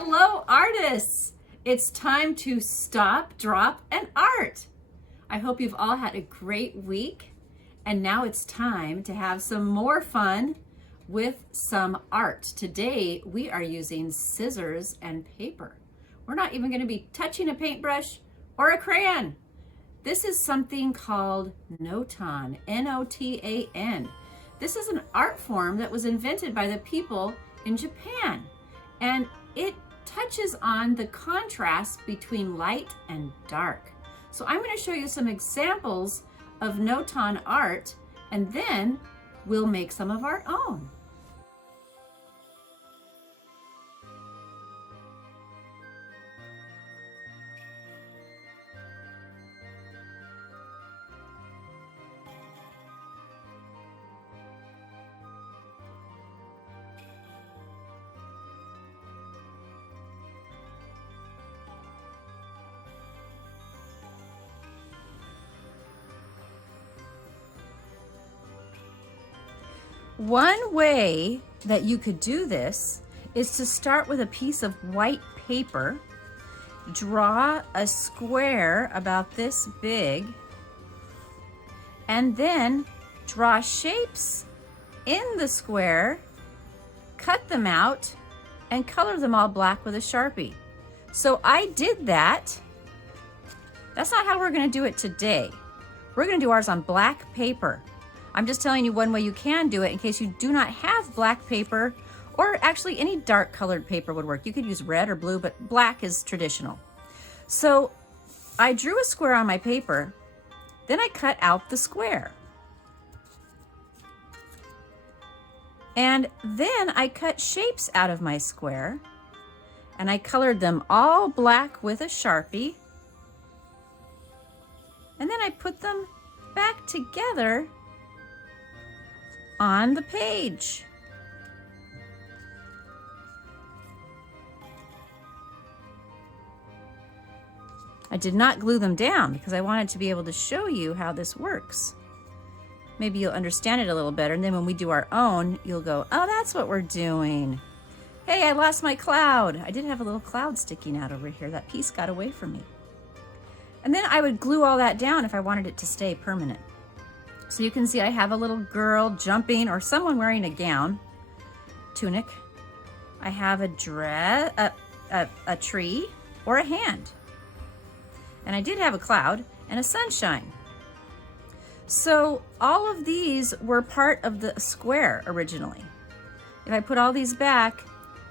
Hello, artists! It's time to stop, drop, and art. I hope you've all had a great week, and now it's time to have some more fun with some art. Today, we are using scissors and paper. We're not even going to be touching a paintbrush or a crayon. This is something called Notan, N-O-T-A-N. This is an art form that was invented by the people in Japan, and it touches on the contrast between light and dark. So I'm going to show you some examples of Notan art, and then we'll make some of our own. One way that you could do this is to start with a piece of white paper, draw a square about this big, and then draw shapes in the square, cut them out, and color them all black with a Sharpie. So I did that. That's not how we're going to do it today. We're going to do ours on black paper. I'm just telling you one way you can do it in case you do not have black paper, or actually any dark colored paper would work. You could use red or blue, but black is traditional. So I drew a square on my paper, then I cut out the square. And then I cut shapes out of my square, and I colored them all black with a Sharpie. And then I put them back together on the page. I did not glue them down because I wanted to be able to show you how this works. Maybe you'll understand it a little better, and then when we do our own, you'll go, oh, that's what we're doing. Hey, I lost my cloud. I did have a little cloud sticking out over here. That piece got away from me. And then I would glue all that down if I wanted it to stay permanent. So you can see I have a little girl jumping, or someone wearing a gown, tunic. I have a dress, a tree, or a hand. And I did have a cloud and a sunshine. So all of these were part of the square originally. If I put all these back,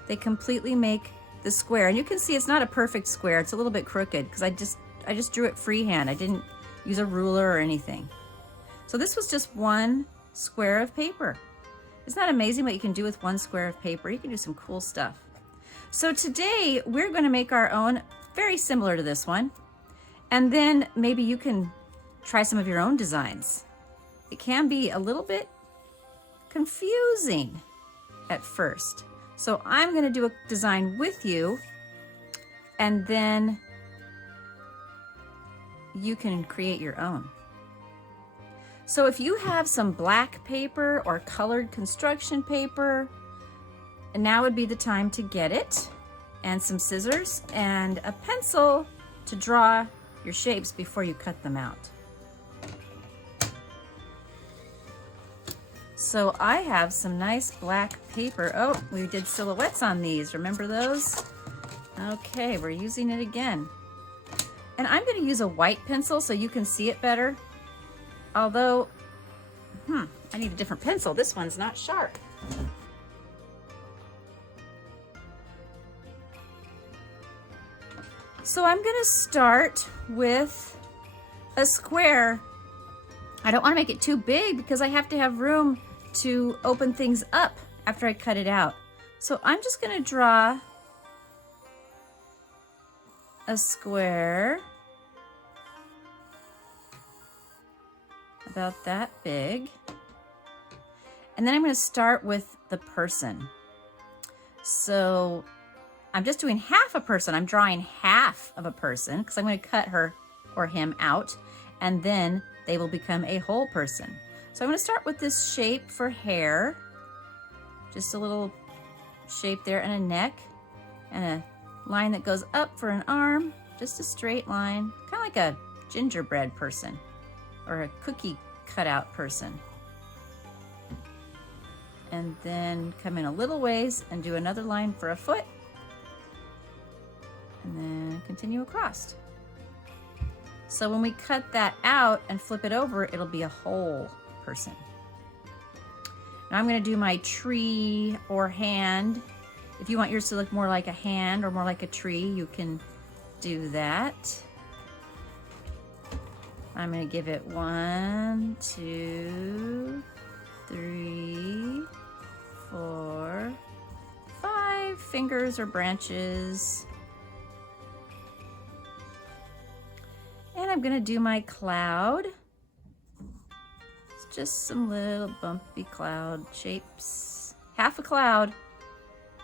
they completely make the square. And you can see it's not a perfect square. It's a little bit crooked because I just drew it freehand. I didn't use a ruler or anything. So this was just one square of paper. Isn't that amazing what you can do with one square of paper? You can do some cool stuff. So today we're going to make our own, very similar to this one. And then maybe you can try some of your own designs. It can be a little bit confusing at first. So I'm going to do a design with you, and then you can create your own. So if you have some black paper or colored construction paper, now would be the time to get it, and some scissors and a pencil to draw your shapes before you cut them out. So I have some nice black paper. Oh, we did silhouettes on these. Remember those? Okay, we're using it again. And I'm going to use a white pencil so you can see it better. Although, I need a different pencil. This one's not sharp. So I'm going to start with a square. I don't want to make it too big because I have to have room to open things up after I cut it out. So I'm just going to draw a square about that big. And then I'm going to start with the person. So I'm just doing half a person. I'm drawing half of a person because I'm going to cut her or him out, and then they will become a whole person. So I'm going to start with this shape for hair. Just a little shape there, and a neck, and a line that goes up for an arm, just a straight line, kind of like a gingerbread person or a cookie cutout person. And then come in a little ways and do another line for a foot, and then continue across. So when we cut that out and flip it over, it'll be a whole person. Now I'm going to do my tree or hand. If you want yours to look more like a hand or more like a tree, you can do that. I'm going to give it 1, 2, 3, 4, 5 fingers or branches. And I'm going to do my cloud. It's just some little bumpy cloud shapes. Half a cloud,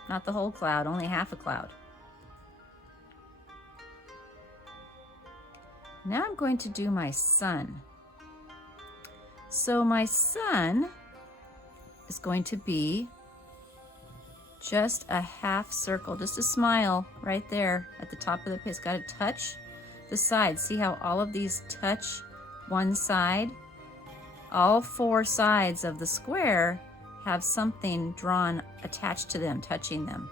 not the whole cloud, only half a cloud. Now I'm going to do my sun. So my sun is going to be just a half circle, just a smile right there at the top of the piece. Got to touch the side. See how all of these touch one side? All 4 sides of the square have something drawn attached to them, touching them.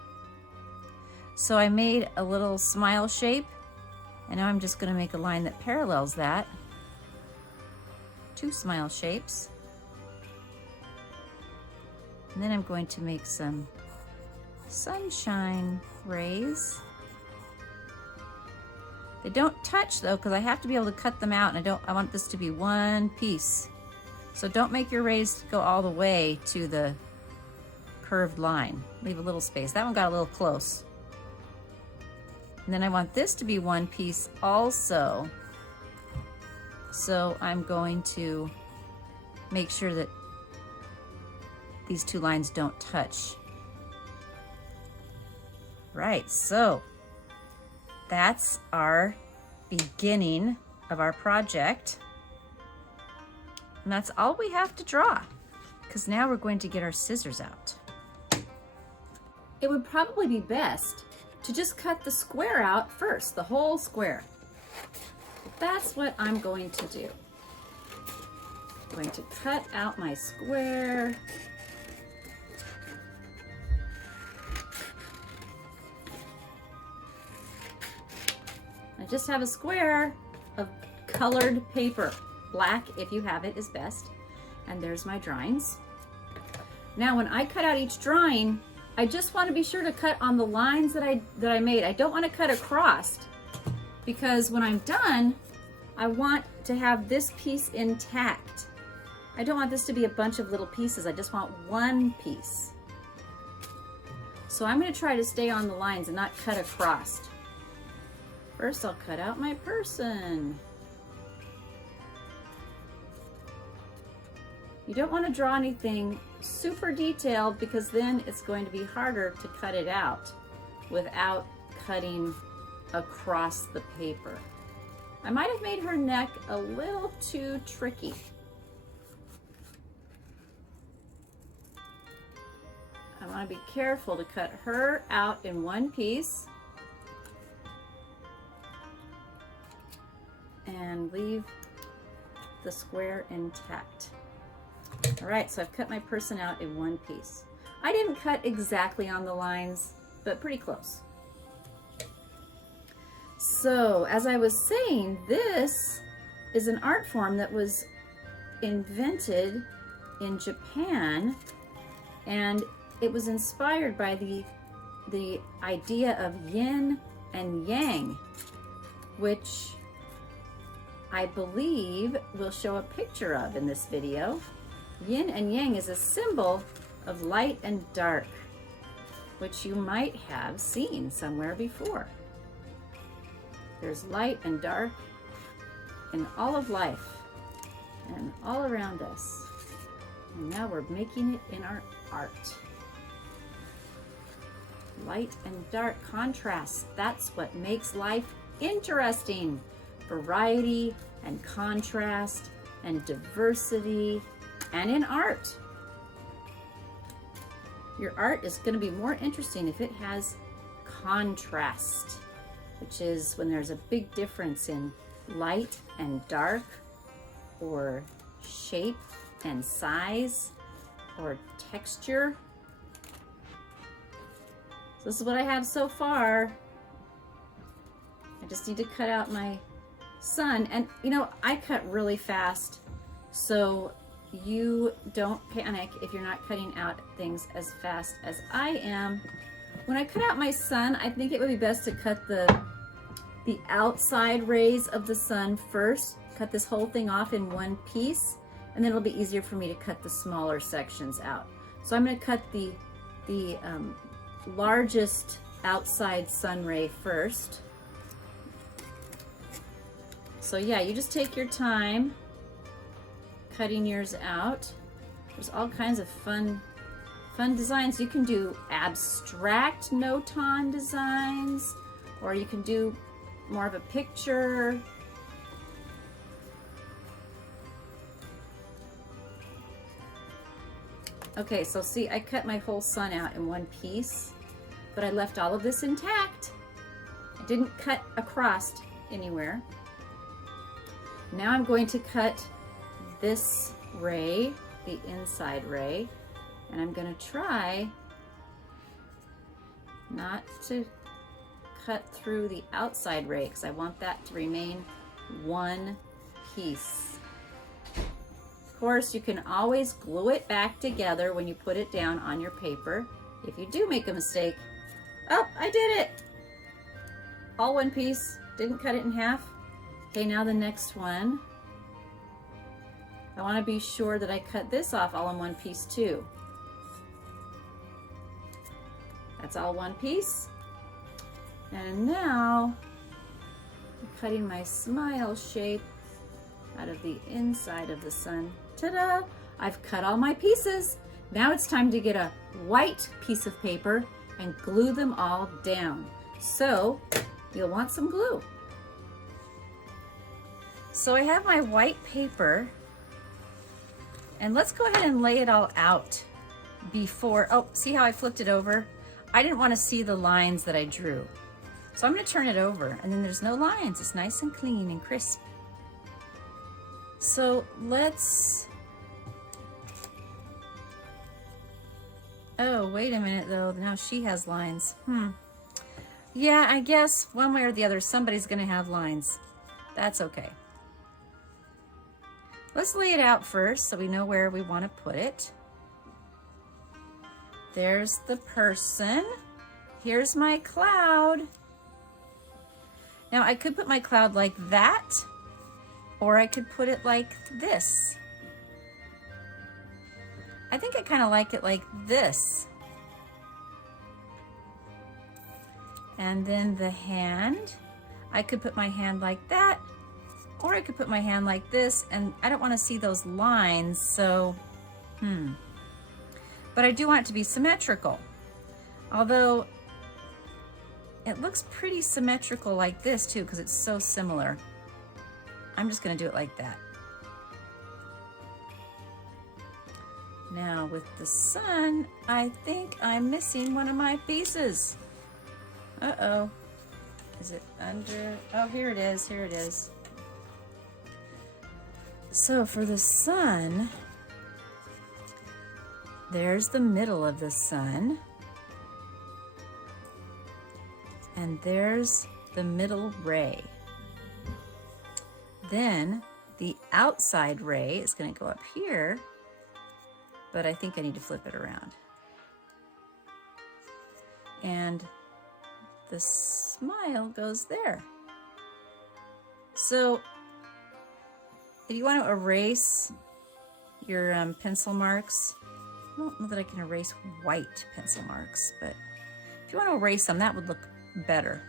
So I made a little smile shape, and now I'm just going to make a line that parallels that. 2 smile shapes. And then I'm going to make some sunshine rays. They don't touch though, because I have to be able to cut them out, and I want this to be one piece. So don't make your rays go all the way to the curved line. Leave a little space. That one got a little close. And then I want this to be one piece also. So I'm going to make sure that these 2 lines don't touch. Right, so that's our beginning of our project. And that's all we have to draw, because now we're going to get our scissors out. It would probably be best to just cut the square out first, the whole square. That's what I'm going to do. I'm going to cut out my square. I just have a square of colored paper. Black, if you have it, is best. And there's my drawings. Now when I cut out each drawing, I just want to be sure to cut on the lines that I made. I don't want to cut across, because when I'm done, I want to have this piece intact. I don't want this to be a bunch of little pieces. I just want one piece. So I'm going to try to stay on the lines and not cut across. First, I'll cut out my person. You don't want to draw anything super detailed, because then it's going to be harder to cut it out without cutting across the paper. I might have made her neck a little too tricky. I want to be careful to cut her out in one piece and leave the square intact. All right, so I've cut my person out in one piece. I didn't cut exactly on the lines, but pretty close. So as I was saying, this is an art form that was invented in Japan, and it was inspired by the idea of yin and yang, which I believe we'll show a picture of in this video. Yin and yang is a symbol of light and dark, which you might have seen somewhere before. There's light and dark in all of life and all around us. And now we're making it in our art. Light and dark contrasts, that's what makes life interesting. Variety and contrast and diversity, and in art. Your art is going to be more interesting if it has contrast, which is when there's a big difference in light and dark, or shape and size, or texture. So this is what I have so far. I just need to cut out my sun. And you know, I cut really fast, so you don't panic if you're not cutting out things as fast as I am. When I cut out my sun, I think it would be best to cut the outside rays of the sun first. Cut this whole thing off in one piece, and then it'll be easier for me to cut the smaller sections out. So I'm going to cut the largest outside sun ray first. So yeah, you just take your time cutting yours out. There's all kinds of fun designs. You can do abstract notan designs, or you can do more of a picture. Okay, so see, I cut my whole sun out in one piece, but I left all of this intact. I didn't cut across anywhere. Now I'm going to cut this ray, the inside ray, and I'm going to try not to cut through the outside ray because I want that to remain one piece. Of course, you can always glue it back together when you put it down on your paper. If you do make a mistake, oh, I did it! All one piece, didn't cut it in half. Okay, now the next one. I want to be sure that I cut this off all in one piece too. That's all one piece. And now I'm cutting my smile shape out of the inside of the sun. Ta-da! I've cut all my pieces. Now it's time to get a white piece of paper and glue them all down. So you'll want some glue. So I have my white paper, and let's go ahead and lay it all out before, oh, see how I flipped it over? I didn't want to see the lines that I drew. So I'm going to turn it over, and then there's no lines. It's nice and clean and crisp. So let's, oh, wait a minute though. Now she has lines. Yeah, I guess one way or the other, somebody's going to have lines. That's okay. Let's lay it out first so we know where we want to put it. There's the person. Here's my cloud. Now I could put my cloud like that, or I could put it like this. I think I kind of like it like this. And then the hand, I could put my hand like that, or I could put my hand like this, and I don't want to see those lines, so, But I do want it to be symmetrical. Although, it looks pretty symmetrical like this too, because it's so similar. I'm just going to do it like that. Now with the sun, I think I'm missing one of my pieces. Uh-oh. Is it under? Oh, here it is. Here it is. So for the sun, there's the middle of the sun. And there's the middle ray. Then the outside ray is going to go up here, but I think I need to flip it around. And the smile goes there. So if you want to erase your pencil marks, I don't know that I can erase white pencil marks, but if you want to erase them, that would look better.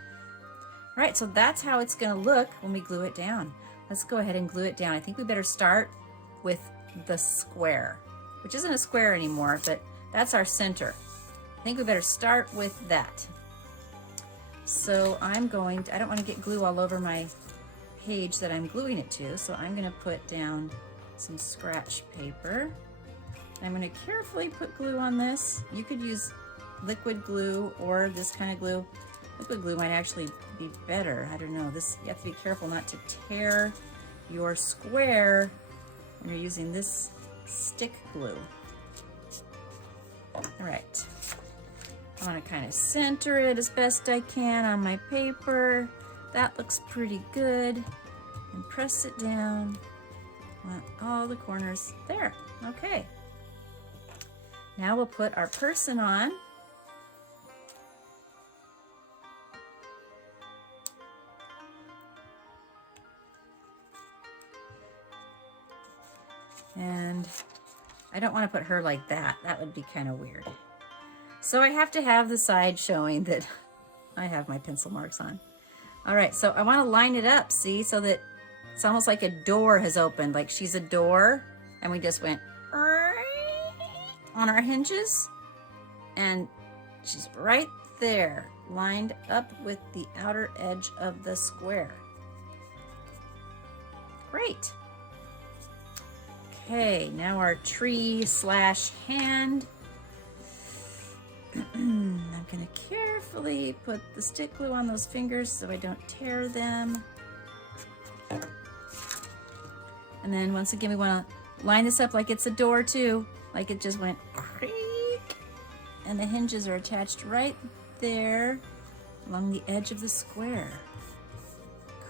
All right, so that's how it's going to look when we glue it down. Let's go ahead and glue it down. I think we better start with the square, which isn't a square anymore, but that's our center. I think we better start with that. So I'm going to, I don't want to get glue all over my page that I'm gluing it to, so I'm going to put down some scratch paper. I'm going to carefully put glue on this. You could use liquid glue or this kind of glue. Liquid glue might actually be better. I don't know. This, you have to be careful not to tear your square when you're using this stick glue. All right. I want to kind of center it as best I can on my paper. That looks pretty good. And press it down on all the corners. There. Okay. Now we'll put our person on. And I don't want to put her like that. That would be kind of weird. So I have to have the side showing that I have my pencil marks on. All right, so I want to line it up, see, so that it's almost like a door has opened, like she's a door, and we just went on our hinges, and she's right there, lined up with the outer edge of the square. Great. Okay, now our tree slash hand. I'm gonna carefully put the stick glue on those fingers so I don't tear them. And then once again, we wanna line this up like it's a door too, like it just went creak. And the hinges are attached right there along the edge of the square.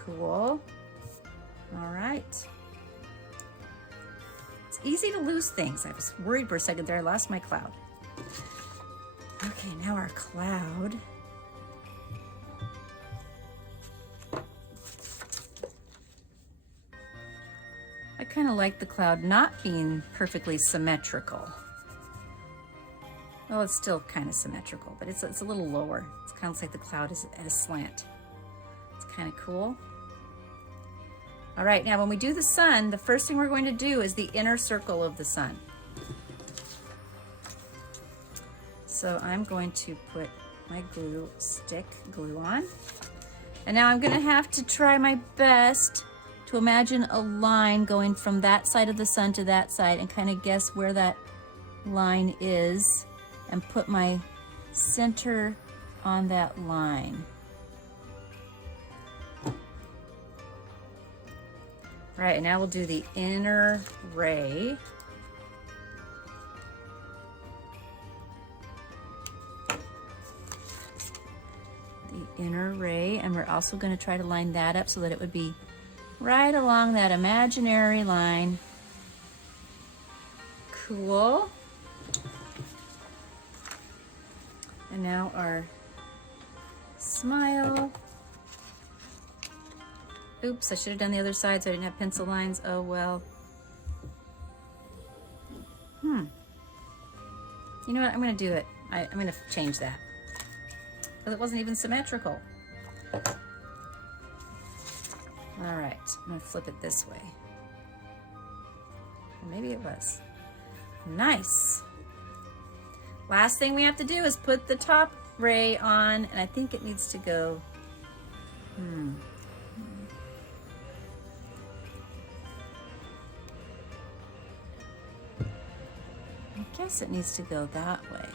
Cool. All right. It's easy to lose things. I was worried for a second there. I lost my cloud. Okay, now our cloud. I kind of like the cloud not being perfectly symmetrical. Well, it's still kind of symmetrical, but it's a little lower. It's kind of like the cloud is at a slant. It's kind of cool. All right, now when we do the sun, the first thing we're going to do is the inner circle of the sun. So I'm going to put my stick glue on. And now I'm gonna have to try my best to imagine a line going from that side of the sun to that side and kind of guess where that line is and put my center on that line. All right, and now we'll do the inner ray. The inner ray, and we're also going to try to line that up so that it would be right along that imaginary line. Cool. And now our smile. Oops, I should have done the other side so I didn't have pencil lines. Oh well. You know what? I'm going to do it. I'm going to change that. Because it wasn't even symmetrical. All right, I'm going to flip it this way. Or maybe it was. Nice. Last thing we have to do is put the top ray on, and I think it needs to go, I guess it needs to go that way.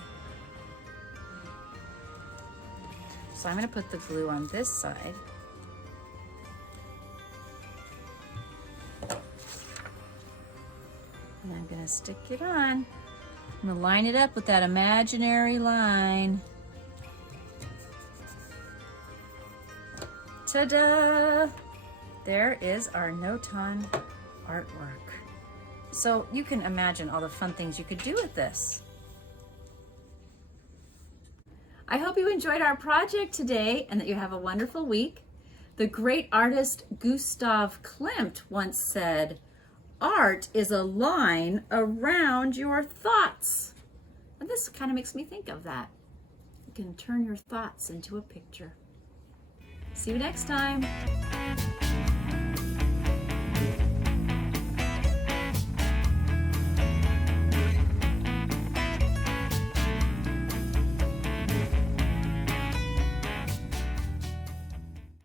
So I'm going to put the glue on this side. And I'm going to stick it on. I'm going to line it up with that imaginary line. Ta-da! There is our Noton artwork. So you can imagine all the fun things you could do with this. I hope you enjoyed our project today and that you have a wonderful week. The great artist Gustav Klimt once said, "Art is a line around your thoughts." And this kind of makes me think of that. You can turn your thoughts into a picture. See you next time.